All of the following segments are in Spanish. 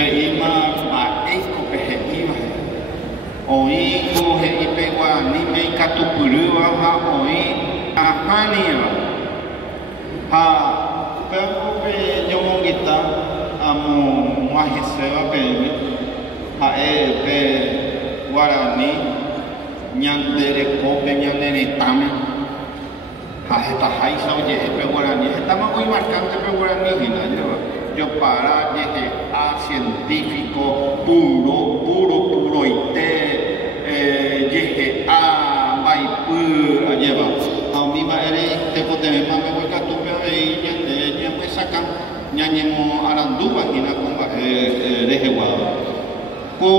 he'íma mba'éiko pe he'íva oĩko he'i pe Guaraníme ikatupyrýva ha oĩ ahãniva ha upépe ñomongeta amo guaheséva peẽme ha'e pe Guarani ñanderekópe ñaneretãme ha hetaháicha oje'e pe Guarani hetama oimarcante pe Guarani hínañava Jopara JGA científico puroite JGA mbaipy ajéva ha umi mba'ére tekotevẽma mbeguekatúpe avei ñande ñambo'esakã ñañemo arandúva hína ko mba'e reheguáva ko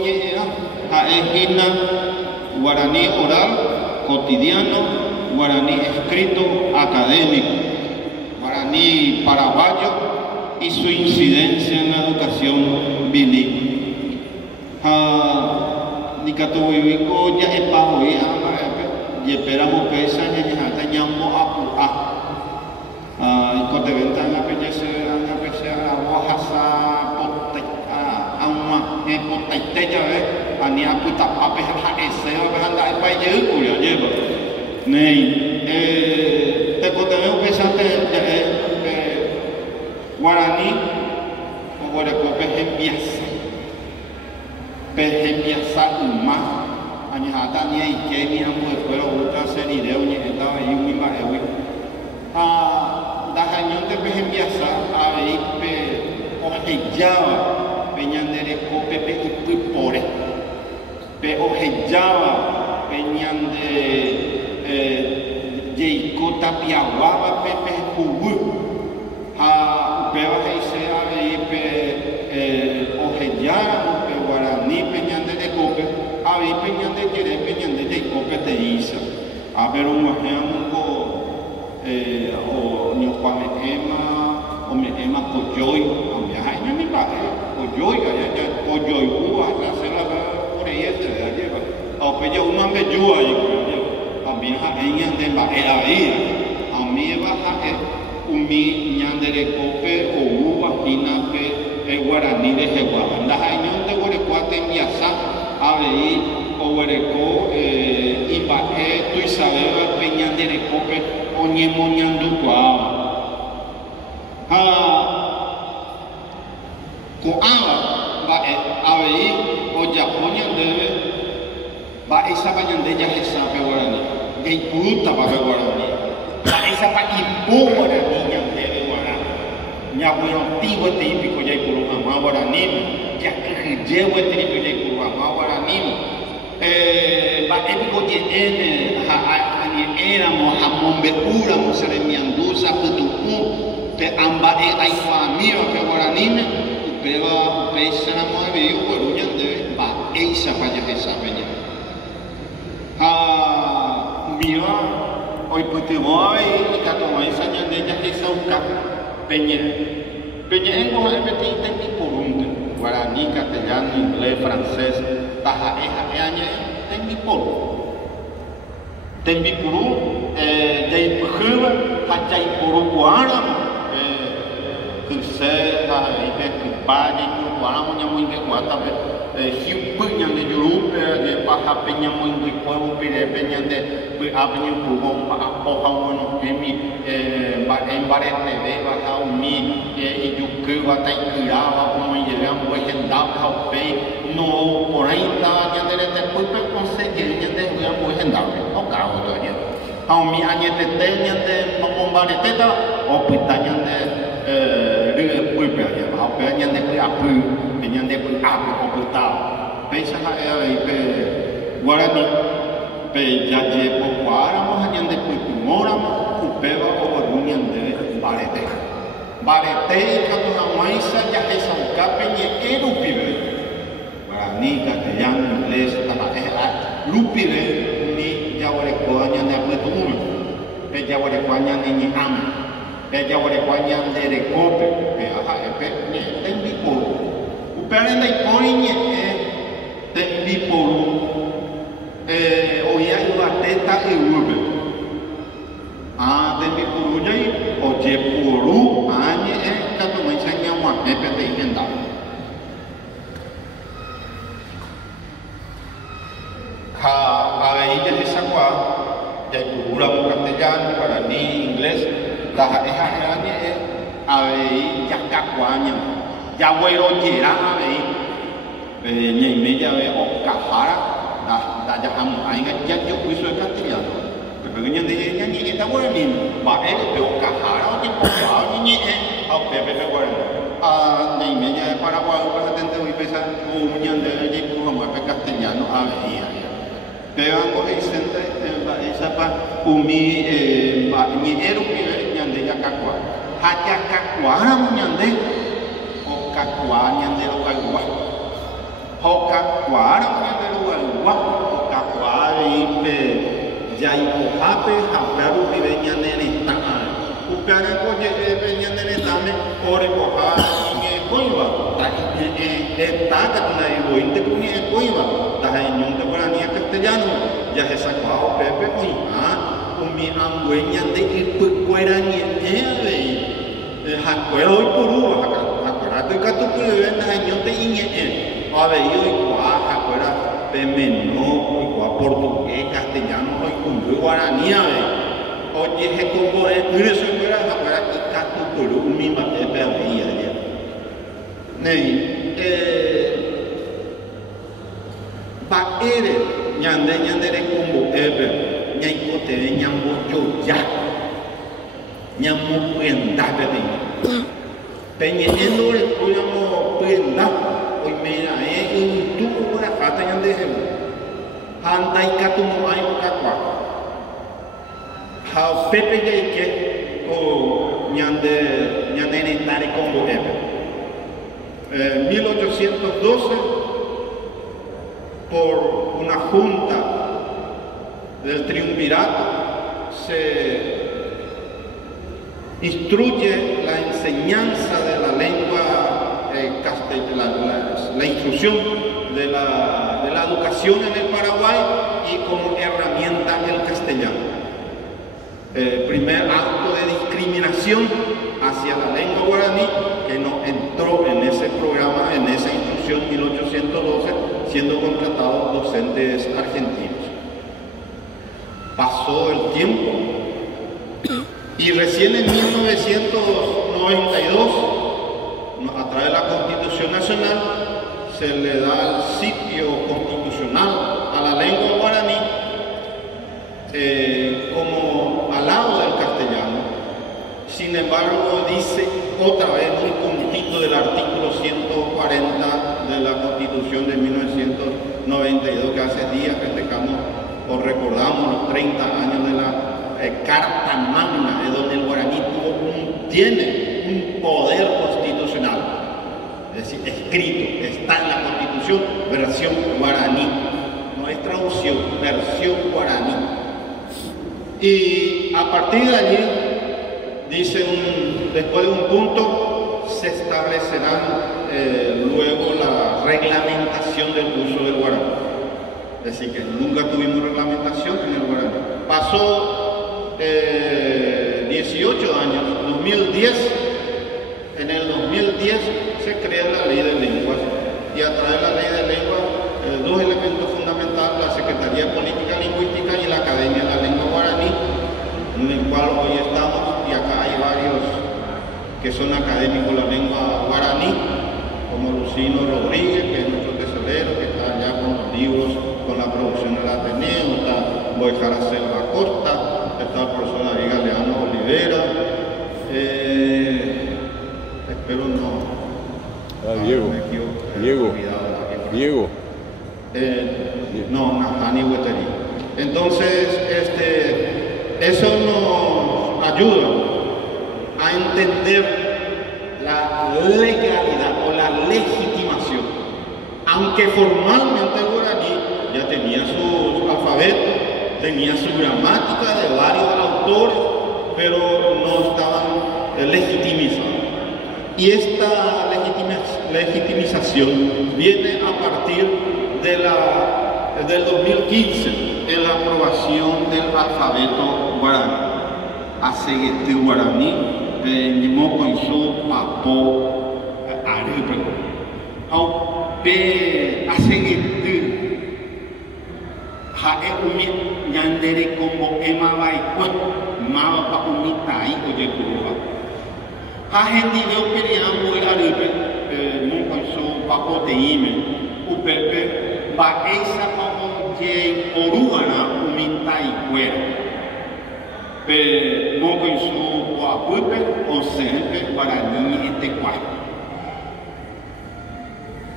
ñe'ẽrã ha'e hína Guarani oral cotidiano, Guarani escrito académico, Guarani paraguayo y su incidencia en la educación bilingüe. Nikatuvivico ya epahoí y esperamos pesa ya hasta ñambo apu'a. Icoteventa en la pellece a Oaxaca auma potaite ya ve ani aputa pape ese anda paye curia lleva nei te contemos pesante Guarani o guareco pejembiasa uma ani hata ni ike ni ambo espero otra serie de uñe estaba ahí muy maewi da hañón de pejembiasa ahí pe ojellaba peñanderekope pe ipypore pe ojellaba peñande jeiko tapiaguava pe pehuvy ha upéva heise avei pe ojelláramo pe Guarani peñanderekope avei peñandejere peñande jeikope teícha pero guahéamoko ome'ẽma kojói ome'ãha'eñami mba'e kojóiga kojói uva hacerla por ahí ajéva ope jauma mbejúva ami ha'e ñande mba'e avei amiva ha'e umi ñanderekópe oúva hína pe Guarani reheguáva ndaha'eñónte guerekóa tembiasa avei oguereko imba'e tuisavéva pe ñanderekópe oñemoñandukuáva ko'ãva mba'e avei ojapo ñandéve mba'éichapa ñande jahesa pe Guarani jaipurútapa pe Guarani mba'éichapa ipo Guarani ñandéve Guarani ñaguerotĩgueteípiko jaipuru hag̃ua Guaraníme jakyhyjégueterípiko jaipuru hag̃ua Guaraníme mba'épiko je'éne éramo ha mombe'úramo cheremiandu sapytu'ũ pe amba'e aifamíva pe Guaraníme upéicharamo avei ogueru ñandéve mba'éichapa jahesápe ñande míva oipytyvõ avei ikatuvaícha ñande jahesauka peñe'ẽngo ha'e peteĩ tembiporúnte Guarani, castellano, inglés, francés taha'e añe'ẽ tembipuru jaipyhýva ha jaiporukuáramo kyse ha ipekypa jaiporukuáramo ñamoingeguátape hiupy ñande jurúpe pahape ñamoinguikuevupyrépe ñande py'ápe ñepúva mba'apóha oguenohẽmi mbaretevéva ha umi ijukýva taikyráva omoinjere ambuehendápe ha upéi noporãita ñanderetepýpe conseguir ñandehýi ambuehendápe okávotoje ha umi añetete ñande omombaretéta opyta ñande ryepýpe ajéva ha upéva ñande py'apy pe ñande py'ápe opytáva péicha ha'e avei pe Guarani pe jajepokuáramo ha ñande pytyvõramo upéva ogueru ñandéve mbarete ikatu hag̃uáicha jahesaukápe ñe'ẽ rupive Guarani, castellano, inglés taha'e rupive ni jaguerekóa ñande apytu'ũme pe jaguerekóa ñande ñe'ãme pe jaguerekóa ñanderekópe pe aha'épe ñe'ẽ tembiporu upévare ndaipóri ñe'ẽ tembiporu oĩ ayuvatéta yvýpe tembiporu jai ojeporu añe'ẽ katumaícha ñag̃uahẽ peteĩ hendápe ya cultura castellano, guaraní, inglés, la es ahí ya cacuaña, ya güero llega ahí, ni media ve o cajara, da ya amo, ahí ya yo uso el castellano. Pero que ni está guaraní, va a ver o cajara o tipo ni a pepe guaraní. Ni media de Paraguay, pues atente muy pesado, un ñande de como castellano a ver. Pero algo exenta esa pa umi ni eru que ñande ya cacua haya cacua ñande o cacua ñande lo cagua o cacua ñande lo cagua o cacua y ya y hape haperu vive ñande en ta upana ko ñande en ta me ore coja ni coiba ta na y vointe con ni coiba ta ñun de guaraní castellano ya se sacó pepe hoy mi angüeña de ipuera ni eve jacuero hoy por uno jacuerato y catu que ven año de iñe a ver yo igual jacuera pemeno igual portugués castellano hoy con guaraní a ver oye je como mire eso era jacuera y catu por un mi mate veía ya nei ba ere ñande combo ebe ñaiko te ñambo yo ya ñambo prenda bebe peñe endo le llamo prenda hoy mira un tubo para fata ñande hemo anda y catumo ay cacua ha pepe que o ñande ne tare combo ebe 1812 por una junta del triunvirato se instruye la enseñanza de la lengua castellana, la instrucción de la educación en el Paraguay y como herramienta el castellano. Primer acto de discriminación hacia la lengua guaraní que no entró en ese programa, en esa instrucción 1812, siendo contratados docentes argentinos. Pasó el tiempo y recién en 1992, a través de la Constitución Nacional, se le da el sitio constitucional a la lengua guaraní como al lado del castellano. Sin embargo, dice otra vez un puntito del artículo 140 de la Constitución de 1992, que hace días festejamos o recordamos los 30 años de la Carta Magna, de donde el guaraní tiene un poder constitucional, es decir, escrito, está en la Constitución, versión guaraní, no es traducción, versión guaraní. Y a partir de allí, dice después de un punto, se establecerán luego la reglamentación del uso del guaraní. Es decir, que nunca tuvimos reglamentación en el guaraní. Pasó 18 años, 2010, en el 2010 se crea la ley de lenguas y a través de la ley de lenguas dos elementos fundamentales, la Secretaría de Política Lingüística y la Academia de la Lengua Guaraní, en el cual hoy estamos, y acá hay varios que son académicos de la lengua guaraní, como Lucino Rodríguez, que es nuestro tesorero, que está allá con los libros, con la producción del Ateneo, está Boijara Selva Costa, está el profesor David Galeano Olivera, espero no Diego. No, Najani Hueteri. Entonces, eso nos ayuda a entender la legalidad o la legitimación. Aunque formalmente el guaraní ya tenía su alfabeto, tenía su gramática de varios autores, pero no estaban legitimizados. Y esta legitimización viene a partir del 2015, en la aprobación del alfabeto guaraní. Aseguete guaraní, Nimoco Insu, Papo, Aripe. Aseguete, Ha'e umi ñandere kombo ema vaikue mava pa umitai ojepurúva. Ha hendive uperi ambue arýpe mokõicho papoteíme upépe mba'éichapa ojeiporúva'erã umitaikuéra. Mokõicho ko'apýpe osẽpe Guarani etekuá.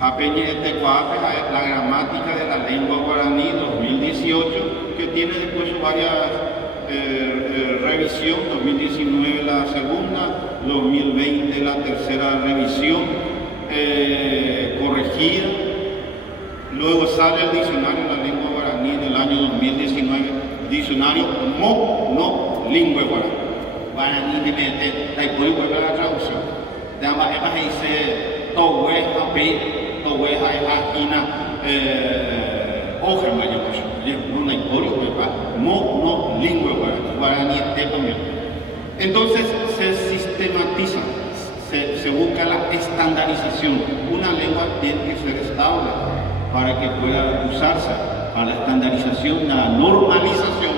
Apeñe Etekuá, la gramática de la lengua guaraní 2018, que tiene después varias revisión, 2019 la segunda, 2020 la tercera revisión corregida. Luego sale el diccionario de la lengua guaraní del año 2019, diccionario no lingüe guaraní. Guaraní de mete, la vuelve la traducción. De ambas dice Towe, Ape, Towe, Haina, Oja, Mayo, no hay coro, no lingüe guaraní, también. Entonces se sistematiza, se busca la estandarización. Una lengua tiene que ser estable para que pueda usarse, para la estandarización, la normalización.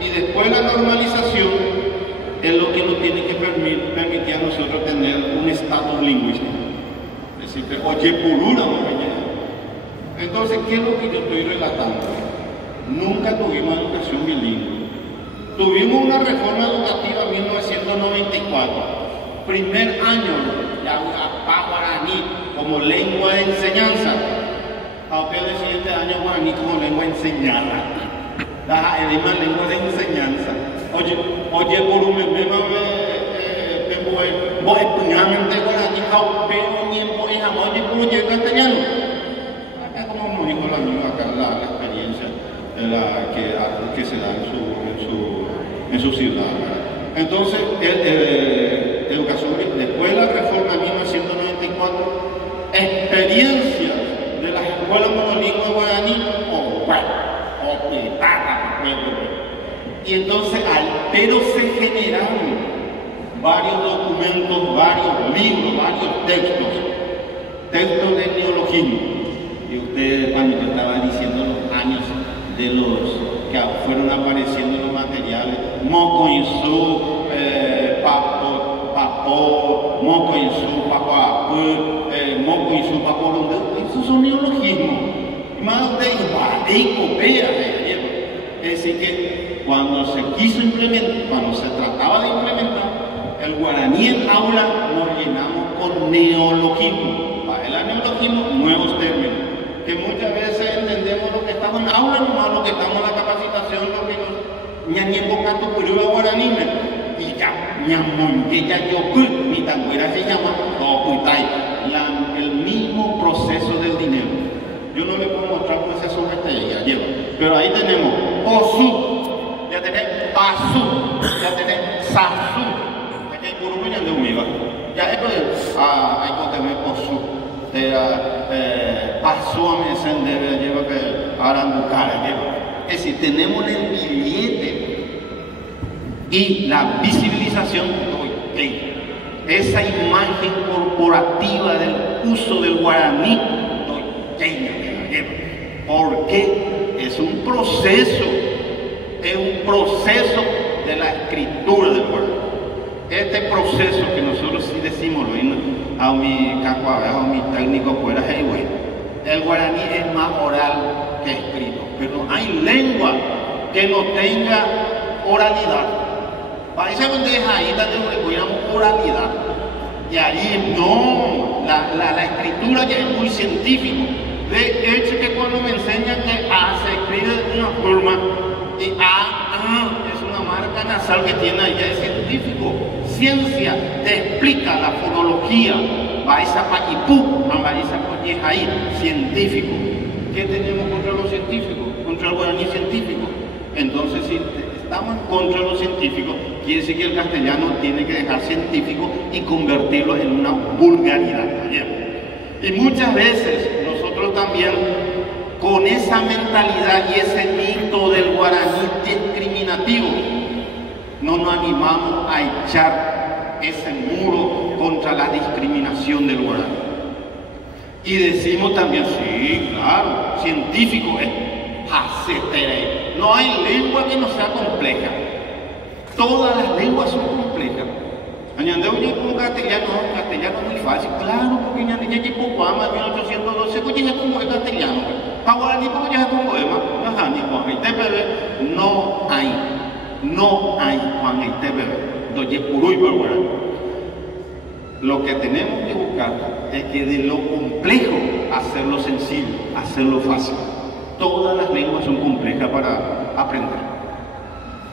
Y después la normalización es lo que nos tiene que permitir a nosotros tener un estatus lingüístico. Es decir, oye, purura, entonces, ¿qué es lo que yo estoy relatando? Nunca tuvimos educación bilingüe. Tuvimos una reforma educativa en 1994. Primer año, ya guaraní como lengua de enseñanza. Aunque el siguiente año guaraní como lengua enseñada. La lengua de enseñanza. Oye, por un meme, vos estudiamente guaraní, pero tiempo es amor, oye, por un castellano. Acá como nos dijo la amiga acá la experiencia que se da en su ciudad. Entonces, educación, después de la reforma de 1994, experiencias de las escuelas monolingües guaraní, y entonces, pero se generaron varios documentos, varios libros, varios textos de neologismo. Y ustedes, cuando yo estaba diciendo los años de los que fueron apareciendo los materiales, Mocoinzú, Papo, Mocoinzú, Pacoapú, Mocoinzú, Pacorondé, esos son neologismos. Más de Icopea, es decir, que cuando se quiso implementar, cuando se trataba de implementar el guaraní en aula, nos llenamos con neologismo. Para el neologismo, nuevos términos, que muchas veces entendemos lo que estamos en aula, nomás lo que estamos en la capacitación, lo que nos ñañembo canto purúa guaraní, y ya, ñamonte ya yo, mi tanguera se llama, el mismo proceso del dinero. Yo no le puedo mostrar cómo se sujeta ella lleva, pero ahí tenemos Osu, ya tenemos Pasu, ya tenemos Sasu, aquí hay puro de humiva. Ya esto es, hay que tener Osu, Pasu a mi encender, lleva que aranducar, lleva. Es decir, tenemos el billete y la visibilización, esa imagen corporativa del uso del guaraní, porque es un proceso de la escritura del guaraní. Este proceso que nosotros sí decimos, a mi técnico fuera, el guaraní es más oral que escrito, pero no hay lengua que no tenga oralidad. Para eso ahí también recuperamos oralidad. Y ahí no, la escritura ya es muy científico. De hecho, que cuando me enseñan que A se escribe de una forma y A es una marca nasal que tiene ahí, ya es científico. Ciencia te explica la fonología. Baisa pa ipú, baisa pa ahí, científico. ¿Qué tenemos contra los científicos? Contra el guaraní científico. Entonces, si estamos en contra de los científicos, quiere decir que el castellano tiene que dejar científico y convertirlo en una vulgaridad. Y muchas veces nosotros también, con esa mentalidad y ese mito del guaraní discriminativo, no nos animamos a echar ese muro contra la discriminación del guaraní. Y decimos también, sí, claro, científico es. Hacetere. No hay lengua que no sea compleja. Todas las lenguas son complejas. Añade oye como castellano es muy fácil. Claro, porque ya ni poco ama 1812, pues ya como es castellano. Ahora ni como ya como es más. Ajá, ni Juan y TPB no hay Juan y TPB. Doye Puruy Bárbara. Lo que tenemos que buscar es que de lo complejo hacerlo sencillo, hacerlo fácil. Todas las lenguas son complejas para aprender.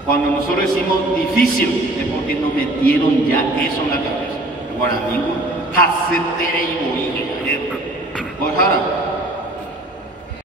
Cuando nosotros decimos difícil, es porque nos metieron ya eso en la cabeza. El guaraní, hacetere y boí. Pues ahora,